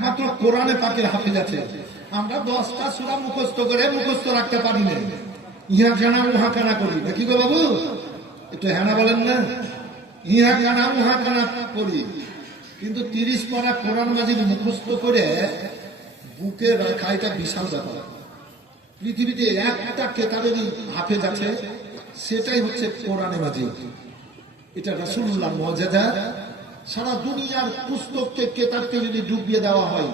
একমাত্র কোরআনে পাকের হাফেজ আছে। আমরা 10টা সূরা মুখস্থ রাখতে পারি না, ইহা কানা উহা কানা করি। কি গো বাবু, একটু হ্যাঁ বলেন না, ইহা কানা উহা কানা করি। কিন্তু 30 পারা কোরআন মাজিদ মুখস্থ করে বুকে রাখা এটা বিশাল ব্যাপার। পৃথিবীতে একটা কেতাবেরই হাফেজ আছে, সেটাই হচ্ছে কোরআনে মাজিদ। এটা রাসূলুল্লাহর মুআজিজা। সারা দুনিয়ার পুস্তককে কেতাবকে যদি ডুবিয়ে দেওয়া হয়,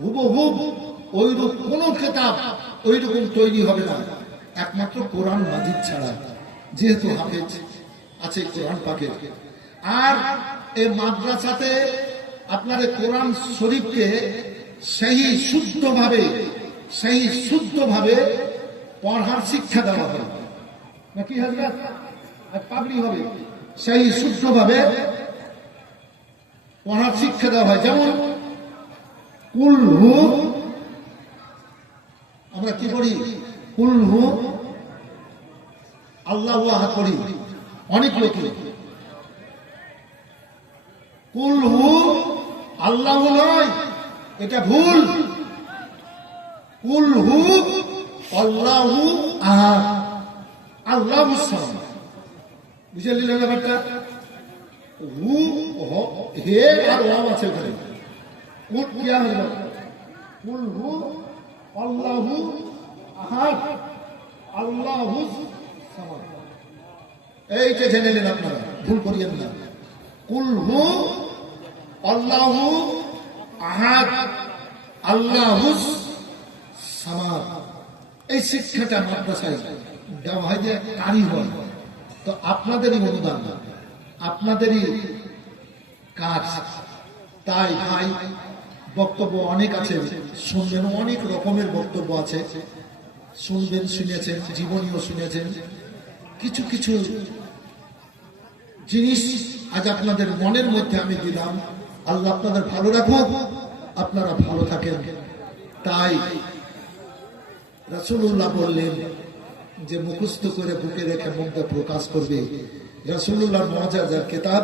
হুবহুব ওইরূপ কোন কেতাব ওইরকম তৈরি হবে না একমাত্র কোরআন মাজিদ ছাড়া, যেহেতু হাফেজ আছে কোরআন পাকের। আর এই মাদ্রাসাতে আপনার কোরআন শরীফকে সেই শুদ্ধভাবে পড়ার শিক্ষা দেওয়া হয় নাকি হাজরাত? পাবলি হবে, সেই শুদ্ধভাবে পড়ার শিক্ষা দেওয়া হয়। যেমন কুল হু, আমরা কি পড়ি? কুল হু আল্লাহু আহাদ পড়ি অনেক লোকে। কুল হু আল্লাহু নয়, এটা ভুল। কুল হু আল্লাহু আহাদ, আল্লাহু সামাদ। বুঝে নিলেন ব্যাপারটা? হু হে আর ওয়াও আছে ওখানে। কুল কি হবে? কুল হু আল্লাহু আহাদ, আল্লাহু সামাদ। এইটা জেনে নিন আপনারা, ভুল করিয়েন না। কুল হু আল্লাহু আহাদ, আল্লাহু সামাদ। এই শিক্ষাটা মাদ্রাসায় দেওয়া হয় যে কারি হয়। তো আপনাদেরই অনুদান, আপনাদেরই কাজ। তাই ভাই, বক্তব্য অনেক আছে, শুনবেন, অনেক রকমের বক্তব্য আছে, শুনবেন, শুনেছেন, জীবনীও শুনেছেন। কিছু কিছু জিনিস আজ আপনাদের মনের মধ্যে আমি দিলাম। আল্লাহ আপনাদের ভালো রাখুক, আপনারা ভালো থাকেন। তাই রাসূলুল্লাহ বললেন যে মুখস্থ করে বুকে রেখে মনটা প্রকাশ করবে। রাসূলুল্লাহর মুআজিজার কিতাব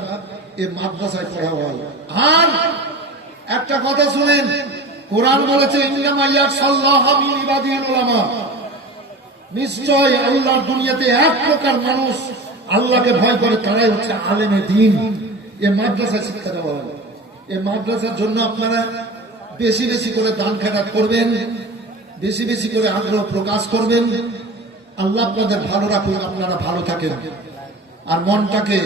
এই মাদ্রাসায় পড়া হয়। আর একটা কথা শুনেন, কোরআন বলেছে ইন্নামা ইয়াশাল্লাহু মিন ইবাদিল উলামা। নিশ্চয় আল্লাহর দুনিয়াতে এক প্রকার মানুষ আল্লাহকে ভয় করে, তারাই হচ্ছে আলেমে দ্বীন। এই মাদ্রাসায় শিক্ষা দেওয়া হয়। এই মাদ্রাসার জন্য আপনারা বেশি বেশি করে দান খেরাত করবেন, বেশি বেশি করে আগ্রহ প্রকাশ করবেন। আল্লাহ আপনাদের ভালো রাখুন, আপনারা ভালো থাকেন, আর মনটাকে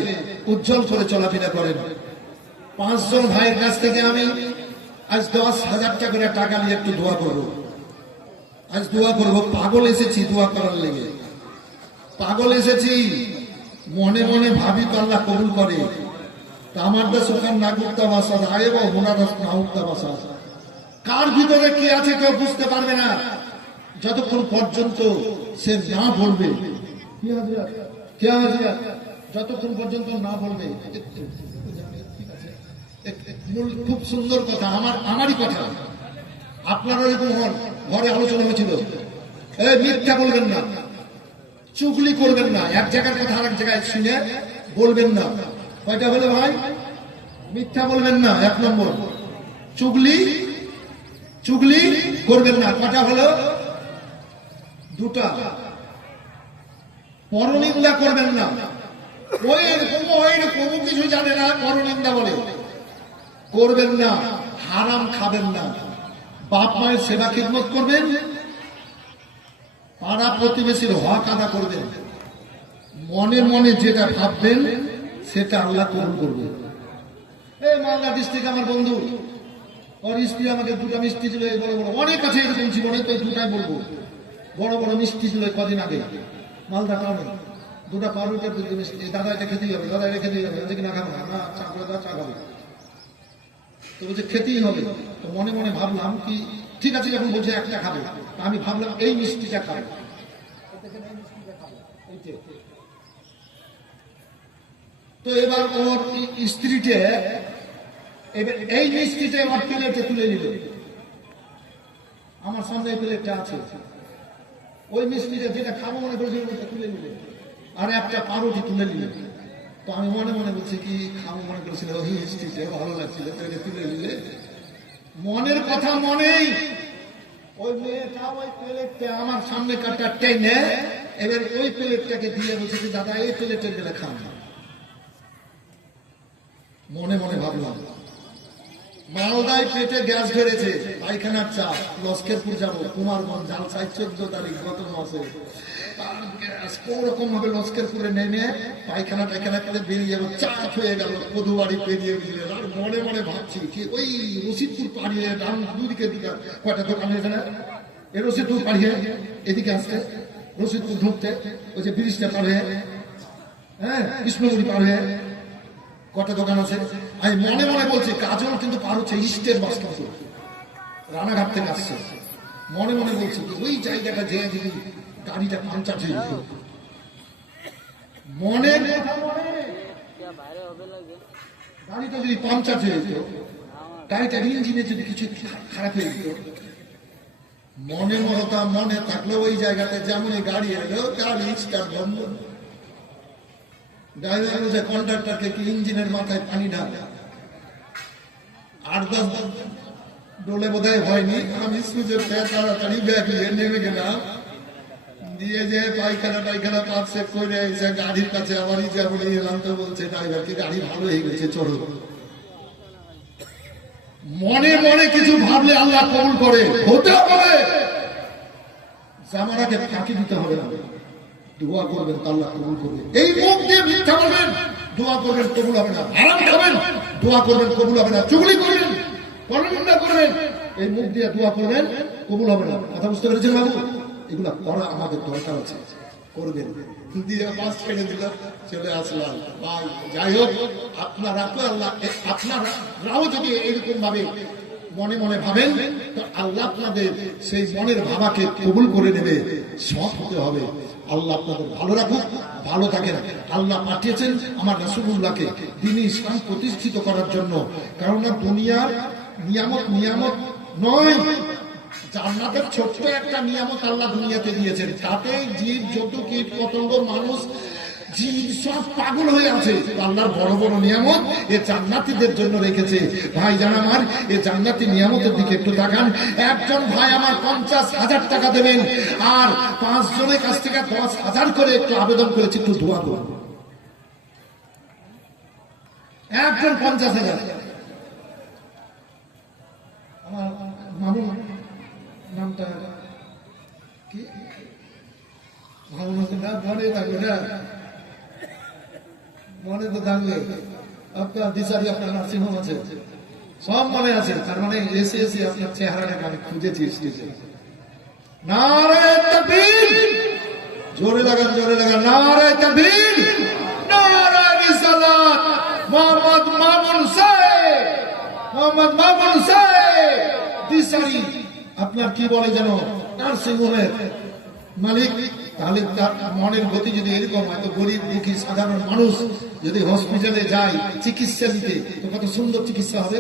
উজ্জ্বল করে চলাফেরা করেন। 5 জন ভাইয়ের কাছ থেকে আমি আজ 10,000 টাকা করে টাকা নিয়ে একটু দোয়া করব। আজ দোয়া করব। পাগল এসেছি দোয়া করার লেগে, পাগল এসেছি। মনে মনে ভাবি তো আল্লাহ কবুল করে। তা আমার দেশ ওখান না করতে বাসা আয়ে বা ওনার না উঠতে বাসা। কার ভিতরে কি আছে কেউ বুঝতে পারবে না যতক্ষণ পর্যন্ত সে না বলবে। যতক্ষণ পর্যন্ত না বলবে। খুব সুন্দর কথা, আমারই কথা। আপনারা এরকম হন, ঘরে আলোচনা হয়েছিল, মিথ্যা বলবেন না, চুগলি করবেন না, এক জায়গার কথা আরেক জায়গায় শুনে বলবেন না। কয়টা হলো ভাই? মিথ্যা বলবেন না, 1 নম্বর। চুগলি করবেন না, কয়টা হলো? 2টা। পরনিন্দা করবেন না। ওইরকম কিছু জানে না, পরনিন্দা বলে, করবেন না। হারাম খাবেন না। বাপ মায়ের সেবা খিদমত করবেন, পাড়া প্রতিবেশীর হক আদা করবেন। মনে মনে যেটা ভাববেন সেটা আল্লাহ কবুল করবে। এই মালদা ডিস্ট্রিক্ট আমার বন্ধু, ওর স্ত্রী আমাকে 2টা মিষ্টি দিল। বড় বড় অনেক আছে এরকম জীবনে, তো 2টাই বলবো। বড় বড় মিষ্টি দিল কদিন আগে মালদা টাউনে। 2টা পাউরুটির 2 মিষ্টি। দাদা এটা খেতেই হবে, দাদা এটা খেতেই হবে। না খাবো না, চা করে দাও, চা খাবো। তো বলছে খেতেই হবে। তো মনে মনে ভাবলাম কি ঠিক আছে, যখন বলছে একটা খাবে, আমি ভাবলাম এই মিষ্টিটা খাবো। তো এবার ওর স্ত্রীতে এই মিষ্টিটা আমার প্লেটে তুলে নিল। আমার সামনে প্লেটটা আছে, ওই মিষ্টিটা যেটা খাবো মনে করেছিল ওটা তুলে নিলে, আর একটা পাউরুটি তুলে নিলে। তো আমি মনে মনে বলছি কি খাবো মনে করেছিল ওই মিষ্টিটা ভালো লাগছিল, তুলে নিলে মনের কথা মনেই ওই মেয়েটা ওই প্লেটটা আমার সামনে কাটা টেনে এবার ওই প্লেটটাকে দিয়ে বলছে যে দাদা এই প্লেটের গেলে খান। মনে মনে ভাবলাম মালদায় পেটে গ্যাস ধরেছে, পায়খানার চাপ, লস্করপুর যাবো, কুমারগঞ্জ জালসাই 14 তারিখ গত মাসে, কোন রকম ভাবে লস্করপুরে নেমে পায়খানা টায়খানা করে বেরিয়ে যাবো, চাপ হয়ে গেল, পদুবাড়ি পেরিয়ে গেলে। আর মনে মনে ভাবছি কি ওই রশিদপুর পাড়িয়ে ডান দুদিকে দিকে কয়টা দোকান হয়েছে না, এই রশিদপুর পাড়িয়ে এদিকে আসতে, রশিদপুর ঢুকতে ওই যে ব্রিজটা পার হয়ে, হ্যাঁ কৃষ্ণগুড়ি পার হয়ে কটা দোকান আছে। আমি মনে মনে বলছি কাজল কিন্তু পার হচ্ছে ইস্টের বাস কিন্তু রানাঘাট থেকে আসছে। মনে মনে বলছি ওই জায়গাটা যে যদি গাড়িটা পাঞ্চার হয়ে যেত, মনে গাড়িটা যদি পাঞ্চার হয়ে যেত, গাড়িটার ইঞ্জিনে যদি কিছু খারাপ হয়ে যেত, মনে মরতা মনে থাকলে ওই জায়গাতে যেমনই গাড়ি এলো গাড়ি স্টার্ট বন্ধ। ড্রাইভার বলছে কন্ডাক্টরকে কি ইঞ্জিনের মাথায় পানি ঢাল, 8-10 ডোলে বোধহয় হয়নি। আমি সুযোগ তাড়াতাড়ি ব্যাগ নিয়ে নেমে গেলাম, দিয়ে যে পায়খানা টায়খানা পাচ্ছে করে এসে গাড়ির কাছে আবারই যেমন এলাম তো বলছে ড্রাইভারকে গাড়ি ভালো হয়ে গেছে চড়ো। মনে মনে কিছু ভাবলে আল্লাহ কবুল করে, হতে হবে জামানাকে ফাঁকি দিতে হবে না, দোয়া করবেন আল্লাহ কবুল করবে। এই মুখ দিয়ে মিথ্যা বলবেন, দোয়া করবেন কবুল হবে না। হারাম খাবেন, দোয়া করবেন কবুল হবে না। চুগলি করবেন, পরনিন্দা করবেন, এই মুখ দিয়ে দোয়া করবেন কবুল হবে না। কথা বুঝতে পেরেছেন বাবু? এগুলা করা আমাদের দরকার আছে, করবেন। দিয়ে বাস ছেড়ে দিলাম, চলে আসলাম। যাই হোক, আপনারা তো আল্লাহ, আপনারাও যদি এরকম ভাবে মনে মনে ভাবেন তো আল্লাহ আপনাদের সেই মনের ভাবাকে কবুল করে নেবে, সৎ হতে হবে। আল্লাহ আপনাদের ভালো রাখুক, ভালো থাকেন। আল্লাহ পাঠিয়েছেন আমার রাসূলুল্লাহকে দ্বীন ইসলাম প্রতিষ্ঠিত করার জন্য, কারণ দুনিয়ার নিয়ামত নয়, জান্নাতের ছোট্ট একটা নিয়ামত আল্লাহ দুনিয়াতে দিয়েছেন, তাতে জীব জন্তু কীট পতঙ্গ মানুষ জীব সব পাগল হয়ে আছে। আল্লাহর বড় বড় নিয়ামত এ জান্নাতীদের জন্য রেখেছে। ভাই জান আমার, এ জান্নাতি নিয়ামতের দিকে একটু তাকান। একজন ভাই আমার 50,000 টাকা দেবেন, আর 5 জনের কাছ থেকে 10,000 করে একটু আবেদন করেছি, একটু দোয়া করুন। একজন 50,000। আমার মামু নামটা কি, মামু না মনে থাকবে না, মনে তো থাকবে। আপনার দিশারি আপনার নার্সিংহোম আছে, সব মনে আছে। তার মানে এসে আপনার চেহারাটাকে আমি খুঁজেছি স্টেজে। নারে তাকবীর, জোরে লাগান, জোরে লাগান। নারে তাকবীর, নারে রিসালাত। মোহাম্মদ মামুন সাহেব, মোহাম্মদ মামুন সাহেব দিশারি আপনার কি বলে যেন নার্সিংহোমের মালিক। তাহলে তার মনের গতি যদি এরকম হয়, তো গরিব দুঃখী সাধারণ মানুষ যদি হসপিটালে যায় চিকিৎসা নিতে, তো কত সুন্দর চিকিৎসা হবে।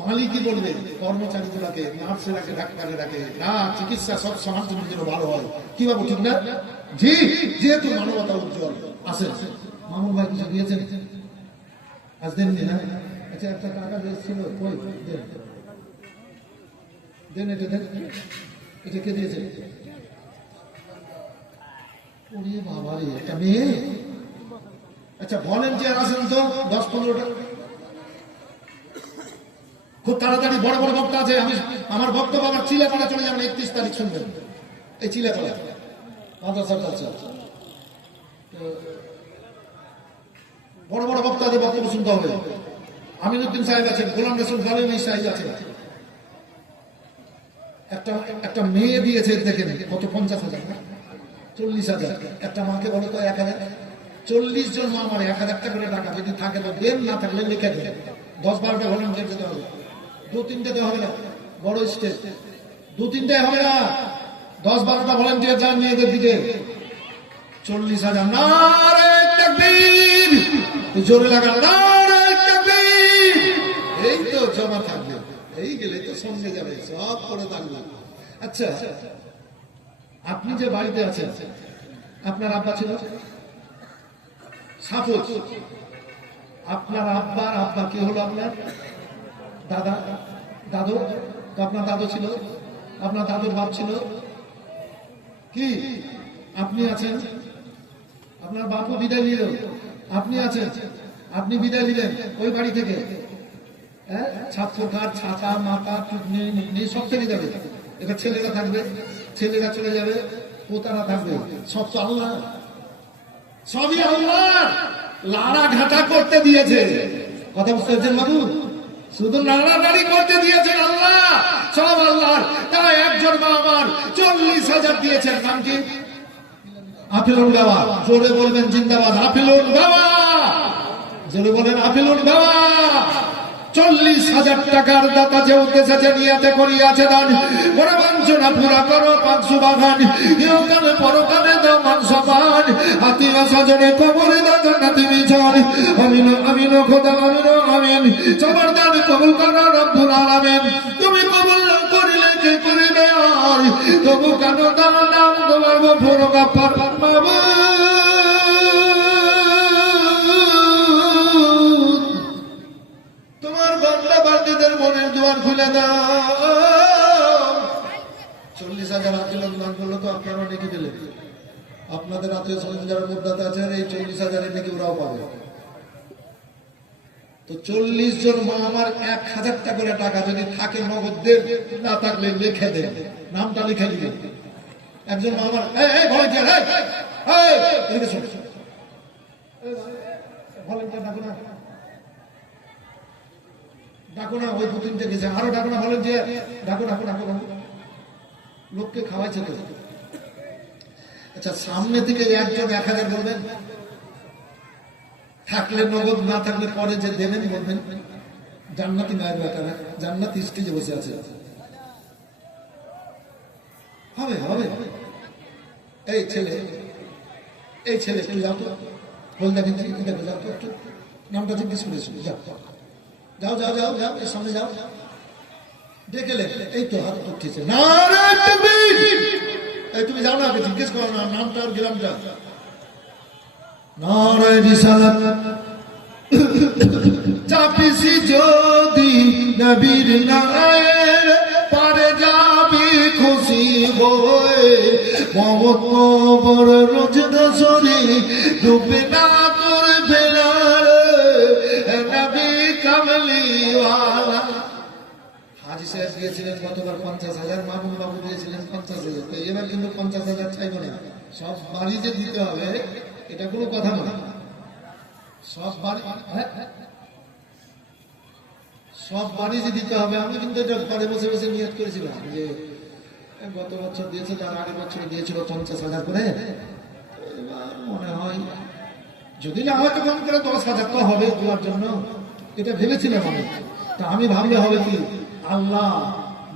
মালিকই বলবে কর্মচারী গুলাকে, নার্সেরাকে, ডাক্তারেরাকে, না চিকিৎসা সব সমাজের জন্য ভালো হয়। কি ভাবো, ঠিক না? জি, যেহেতু মানবতা উজ্জ্বল। আসেন মামুন ভাই, কিছু দিয়েছেন আজ দেননি না? আচ্ছা, একটা টাকা দিয়েছিল, কই দেন, এটা দেন, এটা কে দিয়েছে? বাবারে, একটা মেয়ে। আচ্ছা, ভলেন্টিয়ার আছেন তো 10-15টা? খুব তাড়াতাড়ি বড় বড় বক্তা আছে। আমি আমার বক্তব্য আবার চিলেপাড়া চলে যাবেন, 31 তারিখ শুনবেন। এই চিলেপাড়া মাদ্রাসাটা আছে, বড় বড় বক্তাদের বক্তব্য শুনতে হবে। আমিনুদ্দিন সাহেব আছেন, গোলাম রসুল গালিনী সাহেব আছেন। একটা মেয়ে দিয়েছে, দেখেন কত, 50,000 না 40,000। একটা মাকে বলো তো 1,000। 40 জন মা, আমার 1,000 টাকা করে টাকা যদি থাকে তো দেন, না থাকলে লিখে দেন। 10-12টা ভলান্টিয়ার যেতে হবে, 2-3টা হবে না, বড় স্টেজ 2-3টায় হবে না, 10-12টা ভলান্টিয়ার যান মেয়েদের দিকে। 40,000। নারে তাকবীর, জোরে লাগান, নারে তাকবীর। এই তো জমা থাকবে, এই গেলে তো সঙ্গে যাবে, সব করে থাকবে। আচ্ছা, আপনি যে বাড়িতে আছেন, আপনার আব্বা ছিল, সাপোজ আপনার আব্বার আব্বা কে হলো আপনার দাদা, দাদু তো আপনার দাদু ছিল, আপনার দাদুর বাপ ছিল কি? আপনি আছেন, আপনার বাপও বিদায় নিল, আপনি আছেন, আপনি বিদায় নিলেন ওই বাড়ি থেকে। হ্যাঁ, ছাত্র কাঠ, ছাতা, মাথা, টুকনি সব থেকে যাবে। এবার ছেলেরা থাকবে, ছেলেরা চলে যাবে, পোতারা থাকবে, সব তো আল্লাহ, সবই আল্লাহ। লাড়া ঘাটা করতে দিয়েছে, কথা বুঝতে পারছেন বাবু? শুধু নাড়ানাড়ি করতে দিয়েছেন আল্লাহ, সব আল্লাহ। তাই একজন মা আমার 40,000 দিয়েছেন। নাম কি? আফিলুন বাবা। জোরে বলবেন জিন্দাবাদ আফিলুন বাবা, জোরে বলেন আফিলুন বাবা। 40,000 টাকার দাতা যে উদ্দেশ্যে নিয়াতে করিয়াছে দান, বড় বাঞ্ছনা পুরা করো 500 বাগান, ইহকালে পরকালে দাও মান সম্মান, আত্মীয় স্বজনে কবরে দাও জান্নাতি বিছান। আমিন আমিন খোদা আমিন আমিন। সবার দান কবুল করো রব্বুল আলামিন। তুমি কবুল না করিলে কে করিবে আর, তবু কেন দান নাম তোমার গফুর গাফফার মাবুদ। তোমার বান্দা বান্দীদের মনের দুয়ার খুলে দাও। 40,000 আফিলুন দান করলো তো আপনারা নেকি পেলেন। আপনাদের আত্মীয় স্বজন যারা মুদ্দাতে আছেন, এই 40,000 নাকি ওরাও পাবে। তো 40 জন মা আমার 1,000 টাকা করে টাকা যদি থাকে নগদ দেন, না থাকলে লিখে দেন, নামটা লিখে দিবেন। একজন মা আমার ভলেন্টিয়ার, এদিকে শোন, ভলেন্টিয়ার ডাকো না, ডাকো না, ওই 2-3টে গেছে, আরো ডাকো না ভলেন্টিয়ার, ডাকো ডাকো ডাকো ডাকো, লোককে খাওয়াইছে তো। আচ্ছা, সামনে থেকে একজন 1,000 বলবেন, থাকলে নগদ, না থাকলে পরে যে দেবেন বলবেন। জান্নাতি মায়ের বেটারা জান্নাতি স্টেজে বসে আছে, হবে হবে। এই ছেলে, এই ছেলে একটু যাও তো, বল দেখেন দেখো, যাও তো একটু, নামটা জিজ্ঞেস করেছিল, যাও যাও যাও যাও যাও, এর সামনে যাও, ডেকেলে। এই তো হাত উঠেছে, নারায়ে তাকবীর। এই তুমি যাও না, জিজ্ঞেস করো না নামটা আর গ্রামটা। নারায়ে রিসালাত। চাপিসি যদি নবীর নায়ের, পারে যাবি খুশি হয়ে, মমত বড় রোজ দশরে ডুবে না তোর বেলার, নবী কামলিওয়ালা। হাজি সাহেব দিয়েছিলেন গতবার 50,000, মামুন বাবু দিয়েছিলেন 50,000। তো এবার কিন্তু 50,000 চাইবো না, সব বাড়ি যে দিতে হবে এটা কোনো কথা না। সব বাড়ি, সব বাড়ি যে দিতে হবে। আমি কিন্তু এটা ঘরে বসে বসে নিয়ত করেছিলাম যে গত বছর দিয়েছে, তার আগের বছর দিয়েছিল 50,000 করে। মনে হয় যদি না হয় তো কম করে 10,000 তো হবে দেওয়ার জন্য, এটা ভেবেছিলাম আমি। তা আমি ভাবলে হবে কি, আল্লাহ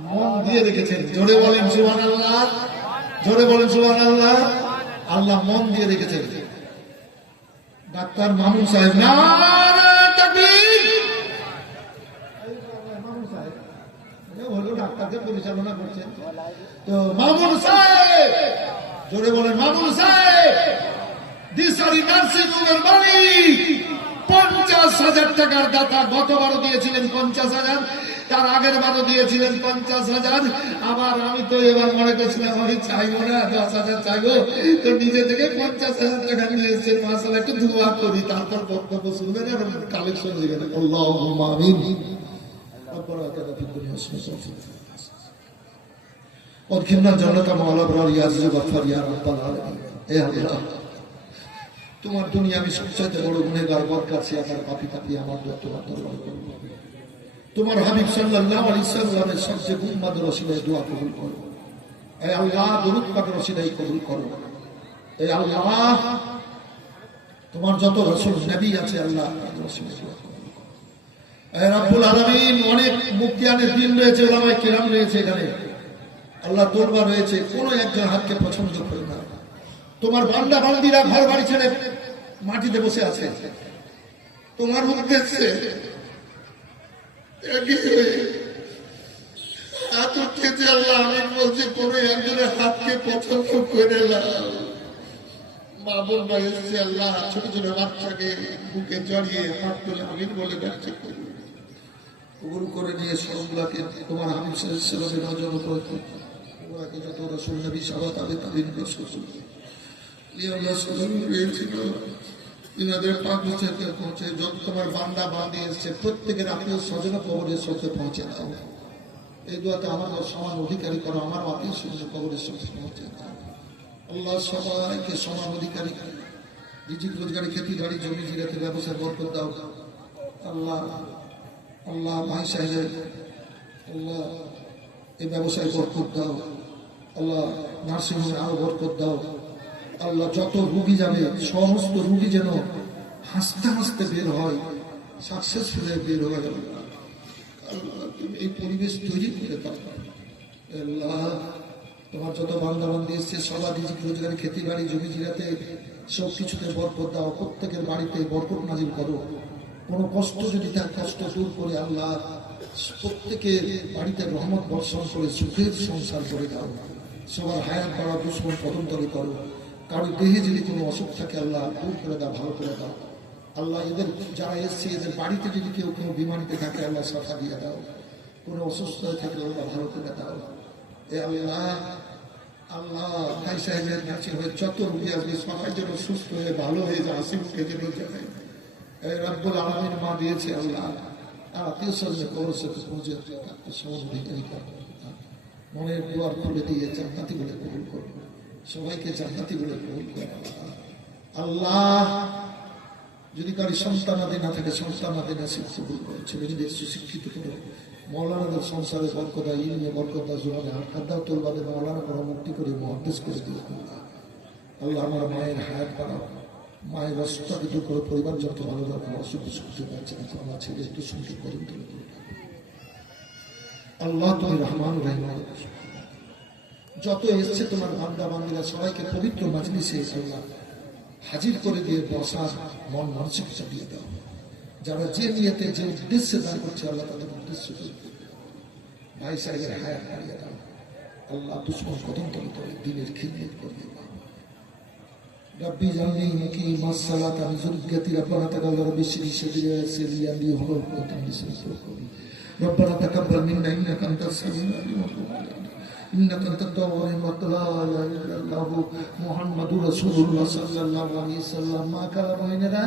মন দিয়ে রেখেছেন। জোরে বলেন সুবহানাল্লাহ, জোরে বলেন সুবহানাল্লাহ। আল্লাহ মন দিয়ে রেখেছেন। ডাক্তার মামুন সাহেব, নারায়ে তাকবীর। মামুন সাহেব হলো ডাক্তারকে পরিচালনা করছেন। তো মামুন সাহেব, জোরে বলেন মামুন সাহেব, দিশারি নার্সিং হোমের মালিক, 50,000 টাকার দাতা। গতবারও দিয়েছিলেন 50,000, তার আগের বারও দিয়েছিলেন 50,000। আবার আমি তো এবার মনে করছিলাম আমি চাইবো না, 10,000 চাইবো, তো নিজে থেকে 50,000 টাকা নিয়ে এসেছেন। মাশাআল্লাহ, একটু দোয়া করি, তারপর বক্তব্য শুনবেন এবং কালেকশন হয়ে গেল। আল্লাহুম্মা আমিন। রব্বানা আতিনা ফিদ দুনিয়া হাসানাতাও ওয়াদখিলনা জান্নাতা মা'আল আবরার ইয়া আজিজ গফফার ইয়া রাব্বাল আলামিন। হে আল্লাহ, তোমার দুনিয়া আমি সবচেয়ে বড় গুনাহগার, বদকার, সিয়াকার, পাপী পাপী। আমার তোমার দরবারে করব, তোমার হাবিব সাল্লাল্লাহু আলাইহি সাল্লামের সবচেয়ে উম্মতের ওসিলায় দোয়া কবুল করো। হে আল্লাহ, দরুদ পাকের ওসিলায় কবুল করো। হে আল্লাহ, তোমার যত রাসূল নবী আছে আল্লাহ তাদের ওসিলায় দোয়া কবুল করো। হে রব্বুল আলামিন, অনেক মুক্তিয়ানের দিন রয়েছে, ওলামায়ে কেরাম রয়েছে এখানে, আল্লাহ দরবার রয়েছে, কোন একজন হাতকে পছন্দ করে না। তোমার বান্দা বান্দীরা ঘর বাড়ি ছেড়ে মাটিতে বসে আছে, তোমার উদ্দেশ্যে হাত উঠেছে। আল্লাহ, আমি বলছি কোন একজনের হাতকে পছন্দ করে না। মা বোনরা এসছে, আল্লাহ ছোট ছোট বাচ্চাকে বুকে জড়িয়ে হাত তুলে আমিন বলে ডাকছে। কবুল করে নিয়ে সবগুলাকে তোমার হাবিব সাল্লাল্লাহু আলাইহি ওয়াসাল্লামের নজর করে ওরাকে যত রাসূল নবী সাহাবা তাবেঈন রাসূল লিয়াউল্লাহ সাল্লাল্লাহু আলাইহি ওয়াসাল্লাম ইনাদের পাক থেকে পৌঁছে যত তোমার বান্দা বান্দি এসেছে প্রত্যেকের আত্মীয় স্বজন কবরের সাথে পৌঁছে দাও। এই দোয়াতে আমার সমান অধিকারী করো, আমার আত্মীয় স্বজন কবরের সাথে পৌঁছে দাও। আল্লাহ সবাইকে সমান অধিকারী রিজিক রোজগারি খেতি বাড়ি জমি জিরাতে ব্যবসায় বরকত দাও। আল্লাহ আল্লাহ ভাই সাহেব আল্লাহ এই ব্যবসায় বরকত দাও। আল্লাহ নার্সিংহোমে আরো বরকত দাও। আল্লাহ যত রুগী যাবে সমস্ত রুগী যেন হাসতে হাসতে বের হয়, সাকসেসফুল হয়ে বের হয়। আল্লাহ তুমি এই পরিবেশ তৈরি করে দাও। আল্লাহ তোমার যত বান্দা বান্দি এসছে সবার রিজিক রোজগারি খেতি বাড়ি জমি জিরাতে সব কিছুতে বরকত দাও। প্রত্যেকের বাড়িতে বরকত নাজিল করো। কোনো কষ্ট যদি তার কষ্ট দূর করে আল্লাহ প্রত্যেকের বাড়িতে রহমত বর্ষণ করে সুখের সংসার করে দাও। সবার হায়াত বাড়া দুশ্মন পতন্তরে করো। কারো দেহে যদি কোনো অসুখ থাকে আল্লাহ দূর করে দাও, ভালো করে দাও। আল্লাহ এদের যারা এসছে এদের বাড়িতে যদি কেউ কোনো বিমারিতে থাকে আল্লাহ সাফা দিয়ে দাও। কোনো অসুস্থ হয়ে থাকলে আল্লাহ ভালো করে দাও। এ আল্লাহ আল্লাহ ভাই সাহেবের নার্সিং হয়ে যত রুগী আসবে সবাই যেন সুস্থ হয়ে ভালো হয়ে যায়, হাসি মুখে যেন যায়। রব্বুল আলামিন মা দিয়েছে আল্লাহ আত্মীয় স্বজনের কবরের সাথে পৌঁছে সহজ ভিতরি করো। মনের দুয়ার খুলে দিয়ে জান্নাতি বলে কবুল করো। সবাইকে জান্নাতি বলে কবুল করো। আল্লাহ যদি কারি সন্তানাদি না থাকে সন্তানাদি নাসিব কবুল করো। ছেলেমেয়েদের সুশিক্ষিত করো। মৌলানাদের সংসারে বরকত দাও, ইলমে বরকত দাও, জোরানে হাত দাও, তোলবাদে মৌলানা করা মুক্তি করে মুহাদ্দিস করে দিও। আল্লাহ আমার মায়ের হায়াত বাড়াও, মায়ের অসুখটাকে দূর করে পরিবার যত ভালো রাখো। অসুখ সুখতে পারছে না আমার ছেলে একটু সংকেত করেন তুলে আল্লাহ তুমি রহমান রহিম। যত এসছে তোমার বান্দা বান্দিরা সবাইকে পবিত্র মাজলিসে আল্লাহ হাজির করে দিয়ে বসার মন মানসিকতা দিয়ে দাও। যারা যে নিয়তে যে উদ্দেশ্যে দান করছে আল্লাহ তাদের উদ্দেশ্য ভাই সাহেবের হায়াত বাড়িয়ে দাও। আল্লাহ দুশ্মন কদম তলে তলে দিনের খিদমত করিয়ে দাও। ربي جعلني مقيم الصلاة من ذريتي ربنا تقبل ربي شريك لي لي هو ربنا تقبل منا إنك أنت السميع العليم إنك أنت التواب الرحيم لا إله إلا الله محمد رسول الله صلى الله عليه وسلم। মা কালা বহিনেরা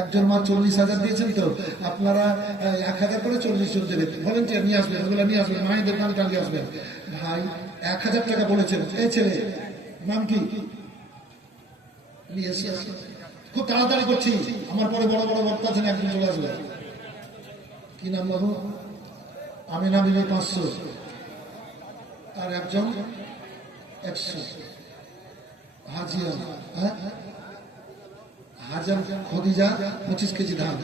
একজন মা 40,000 দিয়েছেন তো আপনারা 1,000 করে 40 জন দেবেন। ভলেন্টিয়ার নিয়ে আসবেন, ওগুলো নিয়ে আসবেন, মায়েদের নাম টানিয়ে আসবেন। ভাই 1,000 টাকা বলেছেন। এই ছেলে নাম কি? খুব তাড়াতাড়ি করছি, আমার পরে বড় বড় বক্তা আছেন, একদিন চলে আসবে। কি নাম বাবু? আমি না বিলে 500 আর একজন 100। হাজিয়া হাজার খদিজা 25 কেজি ধান।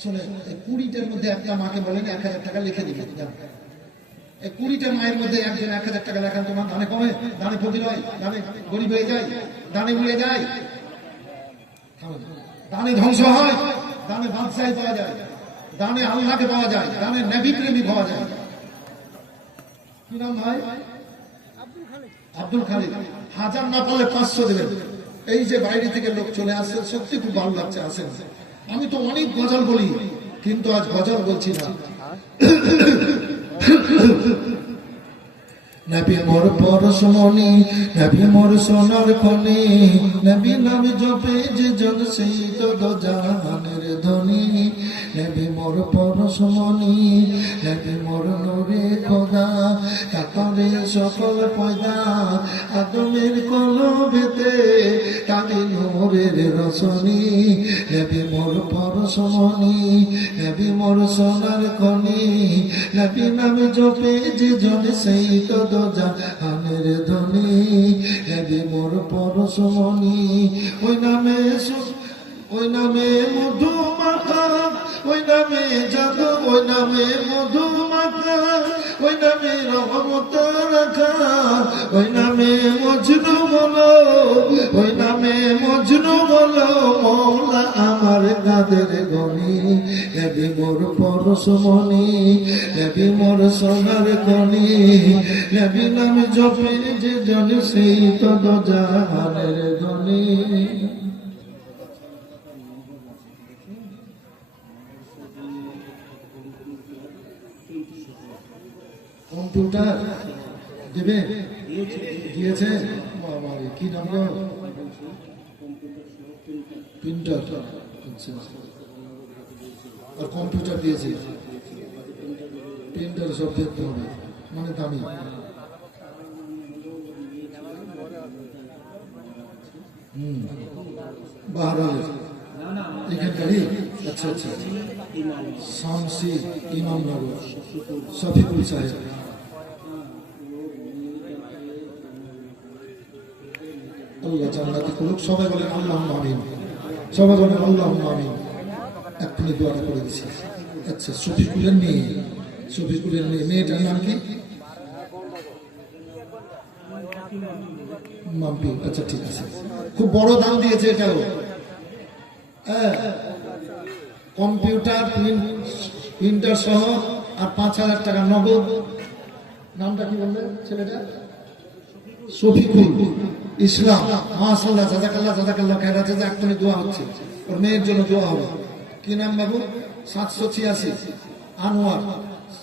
শুনে 20টার মধ্যে একটা মাকে বলেন 1,000 টাকা লিখে দিবেন। এই 20টা মায়ের মধ্যে একজন 1,000 টাকা লেখান। তোমার দানে কমে, দানে ফকির হয়, দানে গরিব হয়ে যায়, দানে উড়ে যায়, দানে ধ্বংস হয়, দানে বাদশাহী পাওয়া যায়, দানে আল্লাহকে পাওয়া যায়, দানে নবী প্রেমী পাওয়া যায়। কি নাম ভাই? আব্দুল খালিদ। 1000 না পারলে 500 দেবেন। এই যে বাইরে থেকে লোক চলে আসছে সত্যি খুব ভালো লাগছে। আসেন, আমি তো অনেক গজল বলি কিন্তু আজ গজল বলছি না। নবী মোর পরশমণি, নবী মোর সোনার খনি, নবী নাম জপে যে জন সেই তো জাহানের ধনী। নবী মোর পরশমণি, নবী মোর নূরে খোদা, কাতরে সকল পয়দা, আদমের কলবেতে তাকে নূরের রসনি। নবী মোর পরশমণি, নবী মোর সোনার খনি, নবী নাম জপে যে জন সেই তো জাহানের ধনী। নবী মোর পরশমণি, ওই নামে ওই নামে মধু মাখা, ওই নামে জাদু, ওই নামে মধু মাখা, ওই নামে রহমত রাখা, ওই নামে মজনু বলো, ওই নামে মজনু বলো মৌলা আমার কাদের গনি। নবী মোর পরশমণি, নবী মোর সোনার খনি, নবী নাম জপে যে জন সেই তো জাহানের ধনী। কম্পিউটার দেবে, দিয়েছে। বাবারে, কি নাম গো? প্রিন্টার। আচ্ছা, আর কম্পিউটার দিয়েছে, প্রিন্টার সব দেখতে হবে, মানে দামি। বাহারালের এখানকারই। আচ্ছা আচ্ছা, শামসি ইমামনগর, শফিকুল সাহেব। আল্লাহ জান্নাতে করুক। সবাই বলেন আল্লাহুম্মা আমিন, সবাই বলেন আল্লাহুম্মা আমিন। এক্ষুনি দোয়াটা করে দিচ্ছি। আচ্ছা, শফিকুলের মেয়ে, শফিকুলের মেয়ে, মেয়েটার নাম কি? মাম্পি। আচ্ছা ঠিক আছে, খুব বড় দাম দিয়েছে এটাও। হ্যাঁ, কম্পিউটার, প্রিন্টার সহ আর 5,000 টাকা নগদ। নামটা কি বললেন ছেলেটা? শফিকুল ইসলাম। মাশাআল্লাহ, জাযাকাল্লাহ জাযাকাল্লাহ খাইর। আছে যে এক্ষুনি দোয়া হচ্ছে, ওর মেয়ের জন্য দোয়া হবে। কি নাম বাবু? 786 আনোয়ার।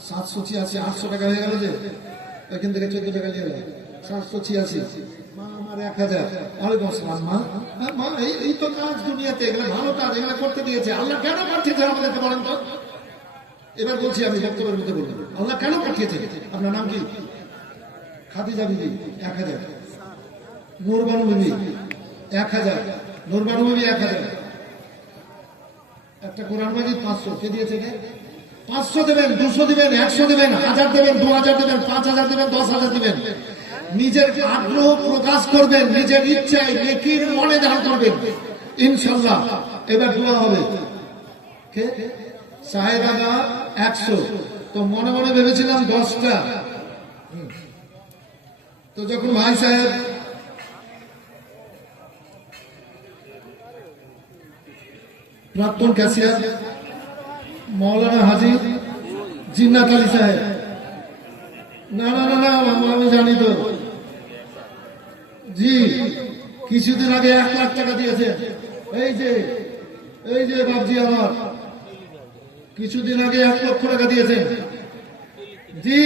786, 800 টাকা হয়ে গেল যে, এখান থেকে 14 টাকা নিয়ে গেল। 786। মা আমার 1000। ওয়ালাইকুম আসসালাম। মা, মা এই তো কাজ দুনিয়াতে, এগুলো ভালো কাজ, এগুলো করতে দিয়েছে। আল্লাহ কেন পাঠিয়েছে আমাদেরকে বলেন তো? এবার বলছি, আমি বক্তব্যের মধ্যে বলবো, আল্লাহ কেন পাঠিয়েছে? আপনার নাম কি? খাদিজা বিবি 1000, নূরবানু বিবি 1000, নূরবানু বিবি 1000, একটা কোরআন মাজিদ 500। কে দিয়েছে? কে? 500 দেবেন, 200 দিবেন, 100 দেবেন, 1000 দেবেন, 2000 দেবেন, 5000 দেবেন, 10,000 দিবেন। নিজের আগ্রহ প্রকাশ করবেন, নিজের ইচ্ছায় নেকির মনে ধারণ করবেন, ইনশাআল্লাহ। এবার দোয়া হবে। কে? সাহেব আগা 100। তো মনে মনে ভেবেছিলাম 10টা। তো যখন ভাই সাহেব প্রাক্তন ক্যাশিয়ার মৌলানা হাজি জিন্নাত আলী সাহেব, না না না না, আমি জানি তো জি, কিছুদিন আগে 1 লাখ টাকা দিয়েছে। এই যে বাবজি আমার কিছুদিন আগে 1 লক্ষ টাকা দিয়েছেন। জি,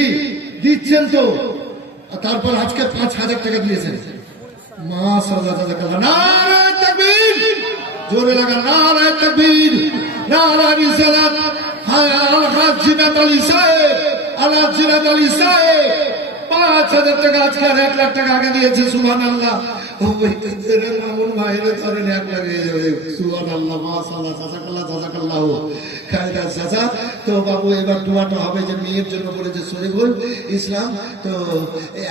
দিচ্ছেন তো। তারপর আজকে 5,000 টাকা দিয়েছেন। মাশাআল্লাহ, জাযাকাল্লাহ। নারায়ে তাকবীর, জোরে লাগা নারায়ে তাকবীর, নারায়ে রিসালাত। আলহাজ জিনাত আলী সাহেব, আলহাজ জিনাত আলী সাহেব 5,000 টাকা আজকে 1 লাখ টাকা আগে দিয়েছে। সুবহানাল্লাহ। ও ভাই, এর মামুন ভাইরে ধরেন 1 লাখ হয়ে যাবে। সুবহানাল্লাহ, মাশাআল্লাহ, জাযাকাল্লাহ জাযাকাল্লাহ খায়রা চাচা। তো বাবু, এবার দোয়াটা হবে যে মেয়ের জন্য বলেছে শরীফুল ইসলাম। তো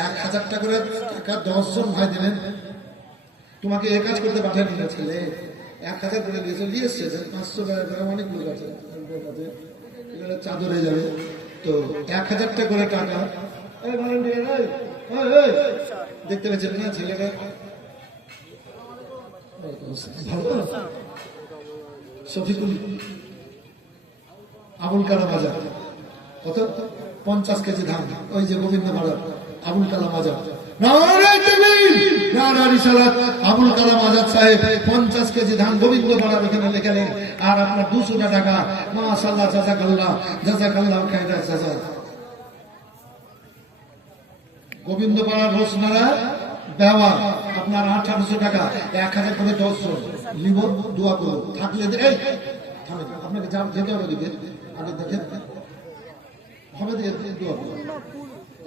1,000 টাকা করে 10 জন ভাই দিলেন। তোমাকে এই কাজ করতে পাঠানি না ছেলে, 1,000 করে দিয়েছে, নিয়ে এসছে 500 টাকা করে। অনেক লোক আছে, এগুলো চাদরে যাবে। তো 1,000 টাকা করে টাকা। দেখতে পেয়েছেন না ছেলেটা? ভালো। শফিকুল আবুল কালাম আজাদ, কত? 50 কেজি ধান। ওই যে গোবিন্দ পাড়ার আবুল কালাম আজাদ, আবুল কালাম আজাদ সাহেব 50 কেজি ধান গোবিন্দ পাড়ার এখানে লেখালেন। আর আপনার 200 টাকা। মাশাআল্লাহ, জাযাকাল্লাহ জাযাকাল্লাহ খায়রা জাযা। গোবিন্দ পাড়ার রোজনারা দেওয়া আপনার 1800 টাকা। 1,000 করে 10 জন লিব। দোয়া করো থাকলে আপনাকে যেতে হবে দিকে আগে দেখেন হবে, দোয়া করো।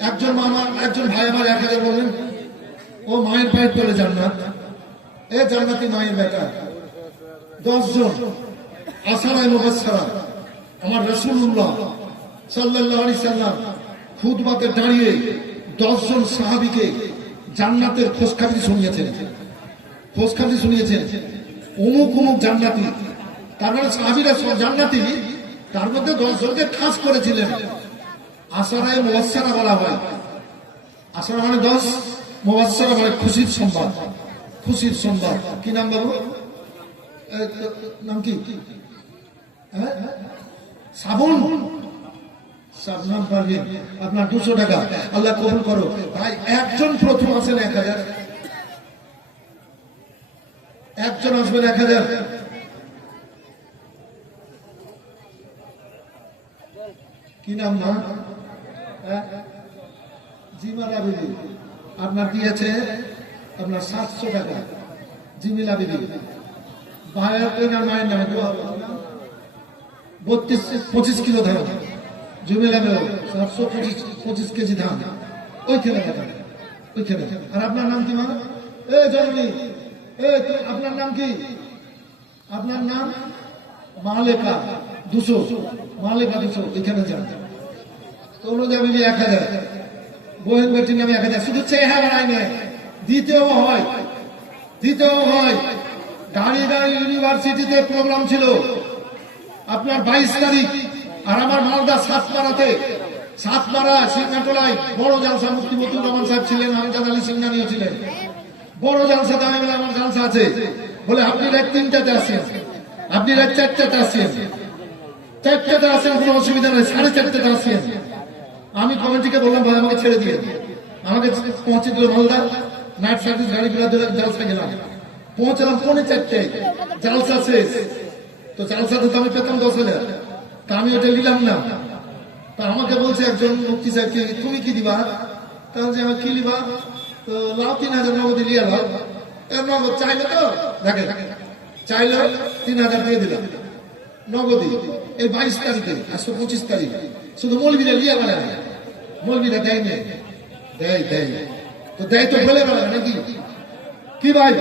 একজন ভাই আমার 1,000 বললেন। ও মায়ের পায়ের তলে জান্নাত, এ জান্নাতি মায়ের বেটা। 10 জন আশারায়ে মুবাশশারা, আমার রাসূলুল্লাহ সাল্লাল্লাহু আলাইহি সাল্লাম খুতবাতে দাঁড়িয়ে 10 জন সাহাবীকে জান্নাতের খোঁজখবর শুনিয়েছেন। অমুক অমুক জান্নাতি। তার মানে সাহাবীরা সব জান্নাতি, তার মধ্যে 10 জনকে খাস করেছিলেন। আশারায়ে মুবাশশারা বলা হয়। আশারা মানে 10, মুবাশশারা মানে খুশির সংবাদ। খুশির সংবাদ। কি নাম বাবু? নাম কি? শ্রাবণ, শাবনাম পারভীন। আপনার 200 টাকা। আল্লাহ কবুল করো ভাই। একজন প্রথম আসেন 1,000, একজন আসবেন 1,000। কি নাম? মা জিমালা বিবি আপনার দিয়েছে আপনার 700 টাকা। জিমিলা বিবি ভাইয়ের মায়ের নামে 25 কিলো ধান। জিমিলা বিবি 725 কেজি ধান ওইখানে দেখা, ওইখানে। আর আপনার নাম কি মা? এ জননী, আপনার নাম কি? আপনার নাম মালেকা 200, মালেকা 200, এখানে যান। তো অনুযায়ী 1000, বোহেন বেটির নামে 1000। শুধু চেহারা বানায় নেয়, দিতেও হয়, দিতেও হয়। গাড়ি ইউনিভার্সিটিতে প্রোগ্রাম ছিল আপনার 22 তারিখ, আর আমার মালদা সাতপাড়া সিংহাটলায় বড় জালসা। মুফতি মতিউর রহমান সাহেব ছিলেন, আমজাদ আলী সিংহানিও ছিলেন। বড় জালসা দাঁড়িয়ে বলে আমার জালসা আছে, বলে আপনি রাত 3টাতে আসেন, আপনি রাত 4টাতে আসেন, 4টাতে আসেন, কোনো অসুবিধা নেই, 4:30টাতে আসেন। আমি কমিটিকে বললাম ভাই আমাকে ছেড়ে দিয়ে, আমাকে পৌঁছে দিল মালদা। নাইট সার্ভিস গাড়ি ঘোড়া ধরে জালসা গেলাম, পৌঁছালাম 3:45, জালসা শেষ। তো জালসাতে তো আমি পেতাম 10,000, তা আমি ওটা নিলাম না। তা আমাকে বলছে একজন মুফতি সাহেবকে, তুমি কি দিবা? তাহলে আমি কি লিবা? তো লাও 3,000 নগদ লিয়া লাও। এর নগদ চাইলে তো দেখে চাইলে 3,000 দিয়ে দিলাম নগদই। এই 22 তারিখে, আজকে 25 তারিখ। শুধু মৌলবীরা লিয়া বেড়ায়, মৌলবীরা দেয় নেই, দেয় তো দেয় তো বলে বেড়ায় নাকি কি ভাই?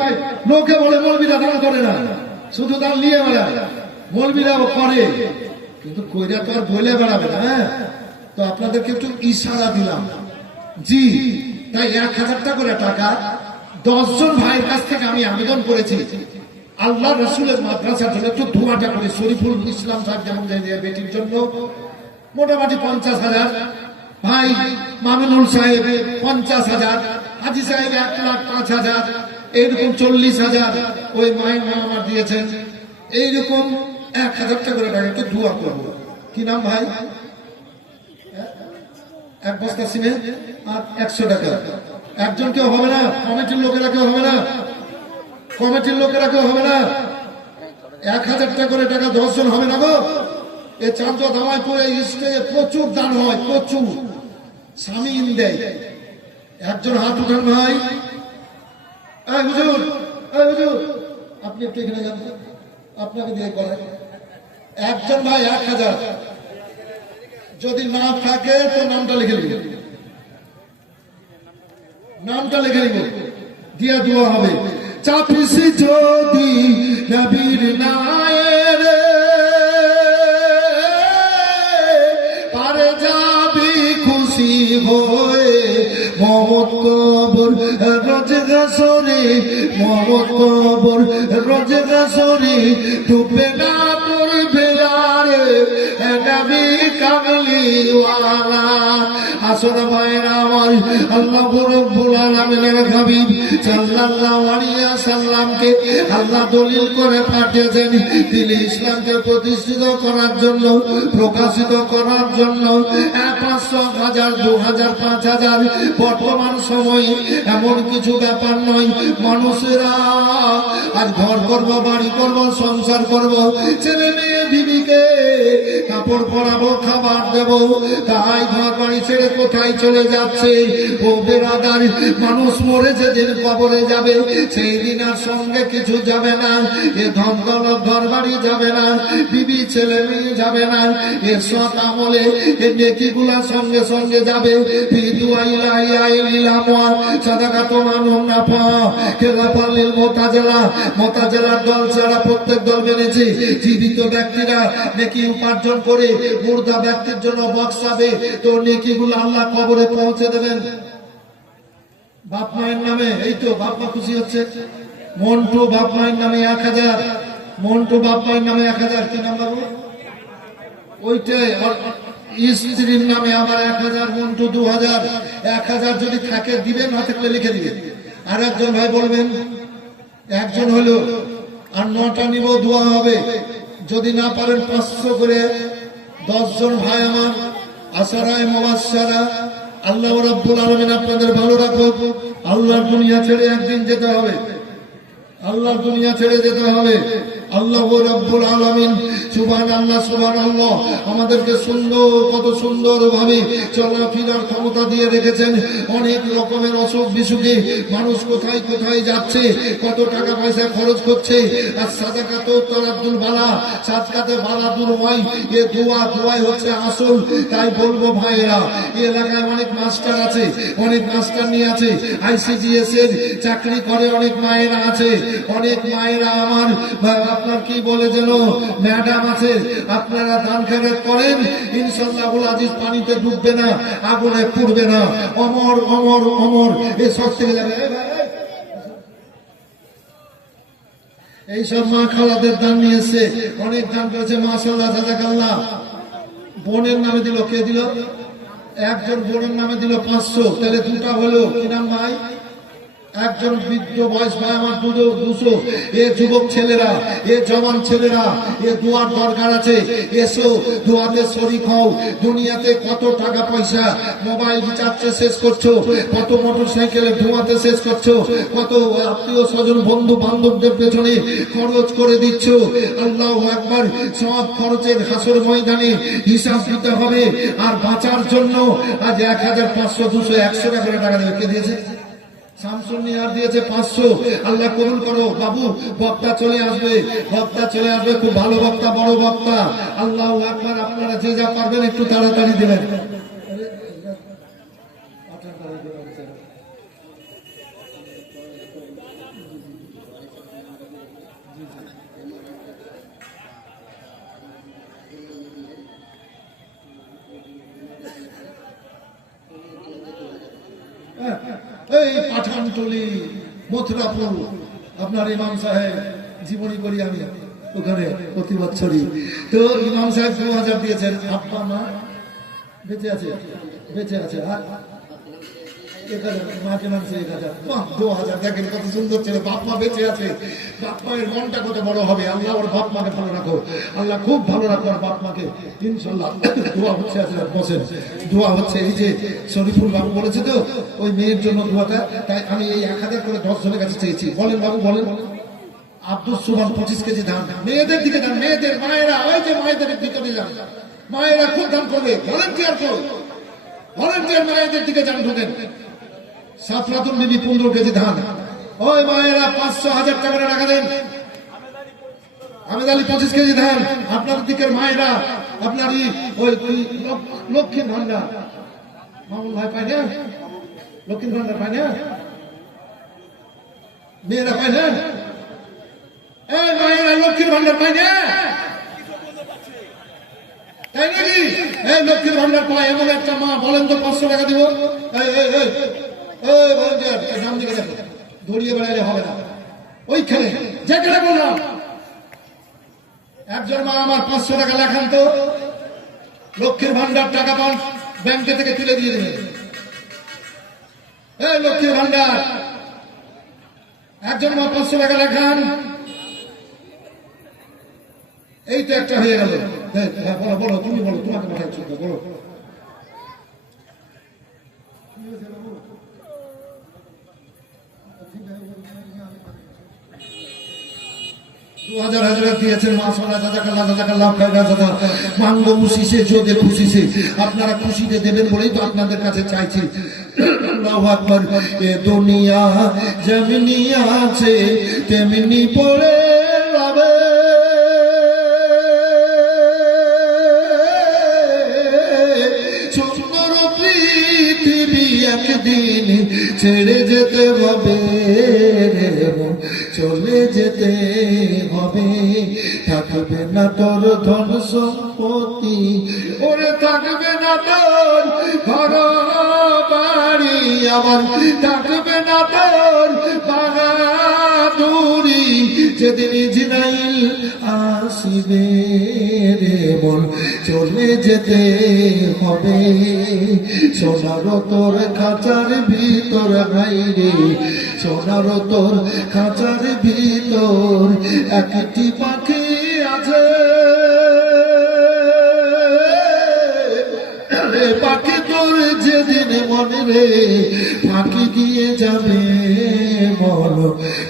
লোকে বলে মৌলবীরা দান করে না, শুধু দান লিয়ে বেড়ায়। মৌলবীরাও করে, কিন্তু কইরা তো আর বলে বেড়াবে না। হ্যাঁ, তো আপনাদেরকে একটু ইশারা দিলাম। জি, তাই 1000 টাকা করে টাকা 10 জন ভাইয়ের কাছ থেকে আমি আবেদন করেছি আল্লাহ রসুলের মাদ্রাসার জন্য একটু ধোয়াটা করে। শরীফুল ইসলাম সাহেব যেমন বেটির জন্য মোটামুটি 50,000, ভাই মামিনুল সাহেব 50,000, হাজি সাহেব 1,05,000, এইরকম 40,000 ওই মায়ের মা আমার দিয়েছেন। এইরকম 1000 টাকা করে টাকা একটু ধোয়া করবো। কি নাম ভাই? এক বস্তা সিমেন্ট আর 100 টাকা। একজন কেউ হবে না, কমিটির লোকেরা কেউ হবে না, কমিটির লোকেরা কেউ হবে না। 1000 টাকা করে টাকা 10 জন হবে না গো। এ চাঁদ ধামাইপুরে স্টেজে প্রচুর দান হয়, প্রচুর সামিন দেয়। একজন হাত উঠান ভাই। হুজুর, হুজুর আপনি একটু এখানে যান, আপনাকে দিয়ে করে। একজন ভাই 1000, যদি না থাকে তো নামটা লিখে নিব, নামটা লিখে নিব, দিয়া দোয়া হবে। চাপিস যদি নবীর নায়ের পারে যাবি খুশি হয়ে। মমত কবর রোজে গাছরে, মমত কবর রোজে গাছরে, ডুবে না তোর ভেলারে নবী কামলিওয়ালা। আসর ভাইরা আমার, আল্লাহ রাব্বুল আলামিনের হাবিব সাল্লাল্লাহু আলাইহি ওয়াসাল্লামকে আল্লাহ দলিল করে পাঠিয়েছেন তিনি ইসলামকে প্রতিষ্ঠিত করার জন্য, প্রকাশিত করার জন্য। 500, 1000, 2000, 5000 বর্তমান সময়ে এমন কিছু ব্যাপার নয়। মানুষেরা আজ ঘর করব, বাড়ি করব, সংসার করব, ছেলে মেয়ে বিবিকে কাপড় পরাবো, খাবার দেব, তাই ঘর বাড়ি ছেড়ে কোথায় চলে যাচ্ছে? ও বেরাদার, মানুষ মরে যেদিন কবরে যাবে সেই দিন আর সঙ্গে কিছু যাবে না। এ ধন দৌলত ঘর বাড়ি যাবে না, বিবি ছেলে মেয়ে যাবে না, এর সৎ আমলে এ নেকিগুলা সঙ্গে সঙ্গে যাবে। মোতাজেলার দল ছাড়া প্রত্যেক দল মেনেছে। জীবিত ব্যক্তিরা নেকি উপার্জন করে মুর্দা ব্যক্তির জন্য বক্সাবে, তো নেকিগুলো আল্লাহ কবরে পৌঁছে দেবেন। বাপ মায়ের নামে, এই তো বাপ মা খুশি হচ্ছে। মন্টু বাপ মায়ের নামে 1000, মন্টু বাপ মায়ের নামে 1000। কি নাম বাবু? ওইটাই। স্ত্রীর নামে আবার 1000, মন্টু 2000। 1000 যদি থাকে দিবেন, না থাকলে লিখে দিবেন। আর একজন ভাই বলবেন, একজন হলো আর 9টা নিব, দোয়া হবে। যদি না পারেন 500 করে 10 জন ভাই আমার আশারায় মুবাশশারা। আল্লাহ রাব্বুল আলামিন আপনাদের ভালো রাখুক। আল্লাহর দুনিয়া ছেড়ে একদিন যেতে হবে, আল্লাহর দুনিয়া ছেড়ে যেতে হবে। আল্লাহ রাব্বুল আলামিন সুবহানাল্লাহ সুবহানাল্লাহ আমাদেরকে সুন্দর কত সুন্দর ভাবে চলাফেরার ক্ষমতা দিয়ে রেখেছেন। অনেক রকমের অসুখ বিসুখে মানুষ কোথায় কোথায় যাচ্ছে, কত টাকা পয়সা খরচ করছে। আর সাদাকাত তারাদ্দুল বালা, সাদকাতে বালা দূর হয়, এ দোয়াই হচ্ছে আসল। তাই বলবো ভাইয়েরা, এই এলাকায় অনেক মাস্টার আছে, অনেক মাস্টার নিয়ে আছে, ICDS এর চাকরি করে অনেক মায়েরা আছে, অনেক মায়েরা আমার আপনার কি বলে যেন ম্যাডাম আছে। আপনারা দান খেরাত করেন, ইনশাআল্লাহ আজিজ পানিতে ডুববে না, আগুনে পুড়বে না, অমর অমর অমর এ সব থেকে যাবে। এইসব মা খালাদের দান নিয়েছে, অনেক দান করেছে, মাশাআল্লাহ জাযাকাল্লাহ। বোনের নামে দিল, কে দিল? একজন বোনের নামে দিল 500, তাহলে দুটা হলো। কি নাম ভাই? একজন বৃদ্ধ বয়স ভাই আমার 200। এ যুবক ছেলেরা, এ জওয়ান ছেলেরা, এ দোয়ার দরকার আছে, এসো দোয়াতে শরীক হও। দুনিয়াতে কত টাকা পয়সা মোবাইল রিচার্জে শেষ করছো, কত মোটরসাইকেলে ধোঁয়াতে শেষ করছো, কত আত্মীয় স্বজন বন্ধু বান্ধবদের পেছনে খরচ করে দিচ্ছ। আল্লাহু আকবার। সব খরচের হাসর ময়দানে হিসাব দিতে হবে। আর বাঁচার জন্য আজ 1500 200 100 করে টাকা দেবে। কে দিয়েছে? শামসুন নিয়ার দিয়েছে 500। আল্লাহ কবুল করো বাবু। বক্তা চলে আসবে, বক্তা চলে আসবে, খুব ভালো বক্তা, বড় বক্তা। আল্লাহু আকবার। আপনারা যে যা পারবেন একটু তাড়াতাড়ি দেবেন। এই পাঠানটলি মথুরাপুর আপনার ইমাম সাহেব জীবনী করি আমি ওখানে প্রতি বছরই। তো ইমাম সাহেব 2000 দিয়েছেন। আব্বা মা বেঁচে আছে, বেঁচে আছে। আর 1000 মাকে মানছে 1000, 2000। দেখেন কত সুন্দর ছেলে, বাপ মা বেঁচে আছে। বাপ মায়ের মনটা কত বড় হবে। আল্লাহ ওর বাপ মাকে ভালো রাখো, আল্লাহ খুব ভালো রাখো আর বাপ মাকে, ইনশাল্লাহ। দোয়া হচ্ছে, আছে বসেন, দোয়া হচ্ছে। এই যে শরীফুল বাবু বলেছে তো ওই মেয়ের জন্য দোয়াটা, তাই আমি এই 1000 করে 10 জনের কাছে চেয়েছি। বলেন বাবু বলেন। আব্দুল সুবহান 25 কেজি ধান মেয়েদের দিকে দেন, মেয়েদের মায়েরা, ওই যে মায়েদের ভিতরে যান, মায়েরা খুব দান করবে। ভলেন্টিয়ার করো, ভলেন্টিয়ার মায়েদের দিকে যান, ঢুকেন। সাফরাতুল বিবি 15 কেজি ধান, ওই মায়েরা 500 1000 টাকা করে টাকা দেন। আহমেদ আলী 25 কেজি ধান। আপনার দিকের মায়েরা, আপনারই ওই লক্ষ্মীর ভান্ডার, মামুন ভাই পায় না, লক্ষ্মীর ভান্ডার পায় না, মেয়েরা পায় না, এই মায়েরা লক্ষ্মীর ভান্ডার পায় না, তাই নাকি? এই লক্ষ্মীর ভান্ডার পায় এমন একটা মা, বলেন তো 500 টাকা দিব। নাম দিকে দেখো, দড়িয়ে বেড়াইলে হবে না। ওইখানে যেখানে বললাম একজন মা আমার 500 টাকা লেখান তো, লক্ষ্মীর ভান্ডার টাকা পান, ব্যাংকে থেকে তুলে দিয়ে দেবে। এই লক্ষ্মীর ভান্ডার একজন মা 500 টাকা লেখান। এই তো একটা হয়ে গেল। বলো বলো, তুমি বলো, তোমাকে পাঠাচ্ছি, বলো। 2000 হাজার দিয়েছেন মাশাআল্লাহ, জাযাকাল্লাহ জাযাকাল্লাহ খায়রা জাযা। মাঙ্গো খুশি সে জোদে খুশি সে, আপনারা খুশিতে দেবেন বলেই তো আপনাদের কাছে চাইছি। আল্লাহু আকবার। এ দুনিয়া যেমনি আছে তেমনি পড়ে যাবে, সুন্দর পৃথিবী একদিন ছেড়ে যেতে হবে রে মন, চলে যেতে হবে। থাকবে না তোর ধন সম্পত্তি, ওরে থাকবে না তোর ঘর বাড়ি, আবার থাকবে না তোর বাহাদুরি, যেদিন জিনাইল আসিবে রে মন, চলে যেতে হবে। সোনার তোর খাঁচার ভিতর বাইরে, সোনার তোর খাঁচার ভিতর একটি পাখি আছে, পাখি তোর যেদিন মনে রে ফাঁকি দিয়ে যাবে মন,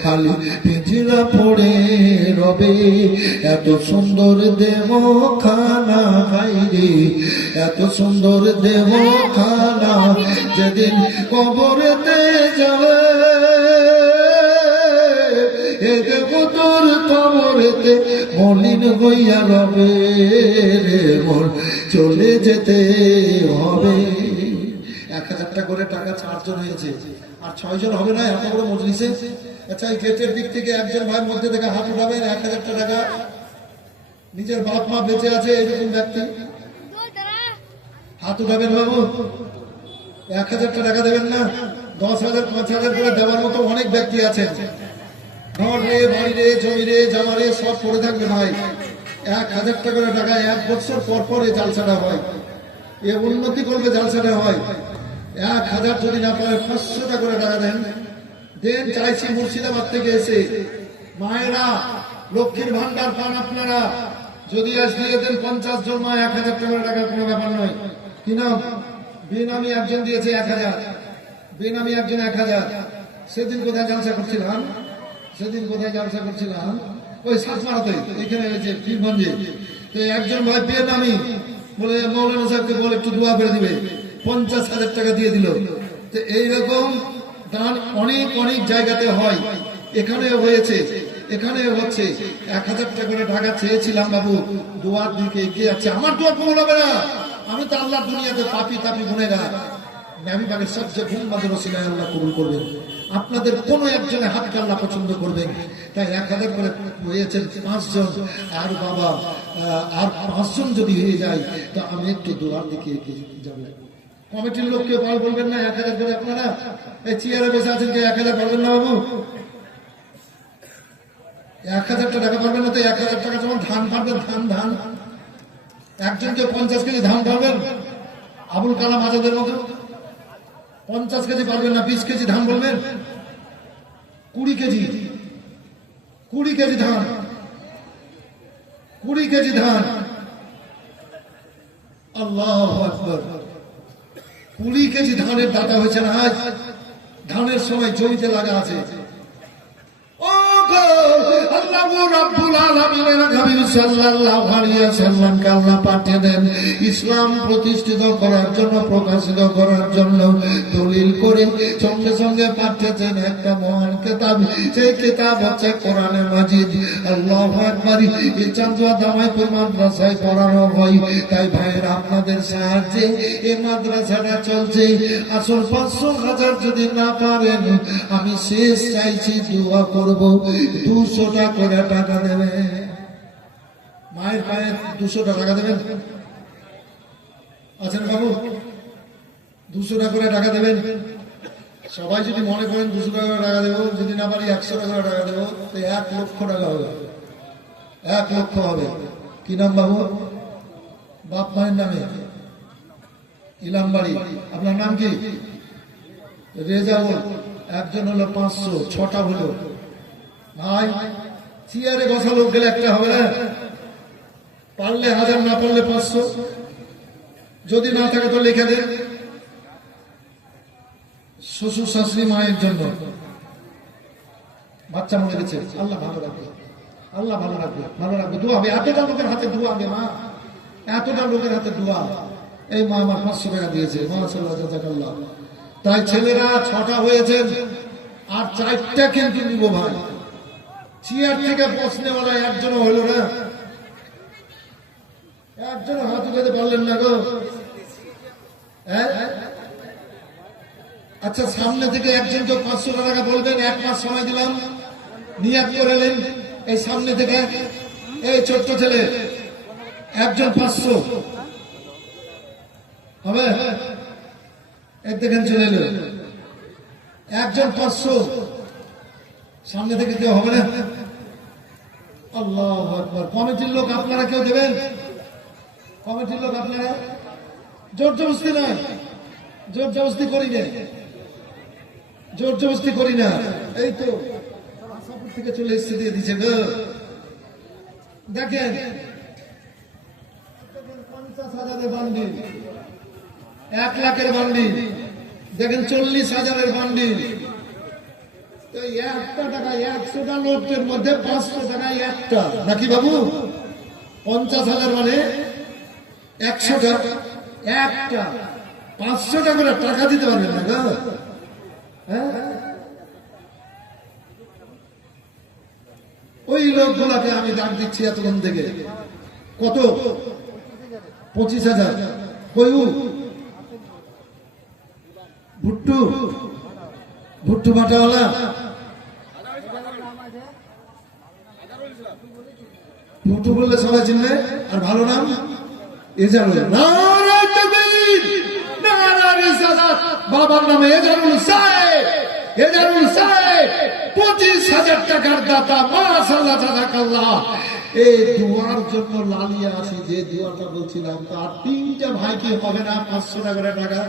খালি পিঞ্জিরা পড়ে রবে। এত সুন্দর দেহ খানা ভাইরে, এত সুন্দর দেহ খানা যেদিন কবরেতে যাবে, এ দেহ তোর কবরেতে মলিন হইয়া রবে রে মন, চলে যেতে হবে। 1000 করে টাকা 4 জন হয়েছে, আর 6 জন হবে না এত বড় মজলিসে? আচ্ছা, এই গেটের দিক থেকে একজন ভাই মধ্যে থেকে হাত উঠাবেন। 1000 টাকা নিজের বাপ মা বেঁচে আছে এরকম ব্যক্তি হাত উঠাবেন বাবু। 1000 টাকা দেবেন না? 10,000 5,000 করে দেওয়ার মতো অনেক ব্যক্তি আছেন। ঘর রে, বাড়ি রে, জমি রে, জামা রে সব পড়ে থাকবে ভাই। 1000 করে টাকা 1 বছর পর পর এই জালসাটা হয়, এ উন্নতি করবে জালসাটা হয়। 1000 যদি না পারে 500 করে টাকা দেন। দেন চাইছি মুর্শিদাবাদ থেকে এসে মায়েরা লক্ষ্মীর ভান্ডার পান আপনারা, যদি আজ দিয়ে দেন 50 জন মা 1000 টাকা কোনো ব্যাপার নয়। কি নাম? বেনামি একজন দিয়েছে 1000, বেনামি একজন 1000। সেদিন কোথায় জালসা করছিলাম? সেদিন কোথায় জালসা করছিলাম? ওই সাতমারাতে, এখানে হয়েছে পীরগঞ্জে। তো একজন ভাই বেনামি বলে মৌলানা সাহেবকে বলে একটু দোয়া করে দিবে, 50,000 টাকা দিয়ে দিল। তো এইরকম দান অনেক অনেক জায়গাতে হয়, এখানে হয়েছে, এখানে হচ্ছে। 1000 করে টাকা চেয়েছিলাম বাবু, দোয়ার দিকে এগিয়ে যাচ্ছে। আমার দোয়া কবুল হবে না, আমি তো আল্লাহ দুনিয়াতে পাপি তাপি গুনেগার। নবী পাকের সবচেয়ে গুণবাদের ওসিলায় আল্লাহ কবুল করবেন। আপনাদের কোনো একজনের হাতকে আল্লাহ পছন্দ করবেন। তাই 1000 করে হয়েছেন 5 জন, আর বাবা আর 5 জন যদি হয়ে যায় তো আমি একটু দোয়ার দিকে এগিয়ে যাবো। কমিটির লোককে বলবেন না 1000 করে? আপনারা এই চেয়ারে বসে আছেন, কে 1000 পারবেন না বাবু? 1000 টাকা পারবেন না? তো 1000 টাকা যেমন ধান পারবেন, ধান একজনকে 50 কেজি ধান পারবেন আবুল কালাম আজাদের মতো? 50 কেজি পারবেন না, 20 কেজি ধান বলবেন? 20 কেজি, 20 কেজি ধান, 20 কেজি ধান। আল্লাহু আকবার। 20 কেজি ধানের দাতা হয়েছে না আজ? ধানের সময় জমিতে লাগা আছে। ও গো আল্লাহ রাব্বুল আলামিনের হাবিব সাল্লাল্লাহু আলাইহি ওয়াসাল্লামকে আল্লাহ পাঠিয়ে দেন ইসলাম প্রতিষ্ঠিত করার জন্য, প্রকাশিত করার জন্য। দলিল করে সঙ্গে সঙ্গে পাঠিয়েছেন একটা মহান কিতাব, সেই কিতাব হচ্ছে কোরআনে মাজিদ। আল্লাহু আকবার। এই চান্দুয়া দামাইপুর মাদ্রাসায় পড়ানো হয়। তাই ভাইরা আপনাদের সাহায্যে এই মাদ্রাসাটা চলছে। আসল 500,000 যদি না পারেন, আমি শেষ চাইছি দোয়া করব, 200 করে টাকা দেবে। মায়ের পায়ে 200 টাকা দেবেন? আছেন বাবু? 200 করে টাকা দেবেন। সবাই যদি মনে করেন 200 টাকা দেবো, যদি না পারি 100 টাকা দেবো, তো 1 লক্ষ টাকা হবে। 1 লক্ষ হবে। কি নাম বাবু? বাপ মায়ের নামে ইলামবাড়ি। আপনার নাম কি? রেজাউল। একজন হলো 500, 6টা হলো ভাই। চেয়ারে বসা লোক গেলে একটা হবে না? পারলে 1000, না পারলে 500। যদি না থাকে তো লিখে দেন। শ্বশুর শাশুড়ি মায়ের জন্য, বাচ্চা মরে গেছে, আল্লাহ ভালো রাখবে, আল্লাহ ভালো রাখবে, ভালো রাখবে। দোয়া হবে, এতটা লোকের হাতে দোয়া হবে মা, এতটা লোকের হাতে দোয়া। এই মা আমার 500 টাকা দিয়েছে, মাশাআল্লাহ, জাযাকাল্লাহ। তাই ছেলেরা 6টা হয়েছেন, আর 4টা কিন্তু নিব ভাই। চেয়ার থেকে বসনেওয়ালা একজনও হলো না, একজনও হাত উঠাতে পারলেন না গো। হ্যাঁ, আচ্ছা, সামনে থেকে একজনকে 500 টাকা বলবেন। 1 মাস সময় দিলাম, নিয়াত করে নেন। এই সামনে থেকে এই ছোট্ট ছেলে একজন 500 হবে। এক দেখেন চলে এলো একজন 500। সামনে থেকে কেউ হবে না? আল্লাহু আকবার। কমিটির লোক আপনারা কেউ দেবেন? কমিটির লোক আপনারা? জোর জবরদস্তি নয়, জোর জবরদস্তি করি না, জোর জবরদস্তি করি না। এই তো আশাপুর থেকে চলে এসে দিয়ে দিচ্ছে গো। দেখেন 50,000-এর বান্ডিল, 1 লাখের বান্ডিল, দেখেন 40,000-এর বান্ডিল, তো একটা টাকা 100টা নোটের মধ্যে 500 টাকায় একটা নাকি বাবু? 50,000 মানে 100টা একটা 500 টাকা করে টাকা দিতে পারবেন না গো? হ্যাঁ, ওই লোকগুলাকে আমি ডাক দিচ্ছি এতক্ষণ থেকে। কত? 25,000। কয়ু ভুট্টু ভুট্টু বাটাওয়ালা, ভুট্টু বললে সবাই চিনবে। আর ভালো নাম এজারুল। নারায়ে তাকবীর, নারায়ে রিসালাত। বাবার নামে এজারুল সাহেব, এজারুল সাহেব 25,000 টাকার দাতা। মাশাআল্লাহ, জাযাকাল্লাহ। এই দুয়ার জন্য লালিয়ে আছি, যে দুয়ারটা বলছিলাম। তার 3টা ভাই কি হবে না 500 টাকা করে টাকা?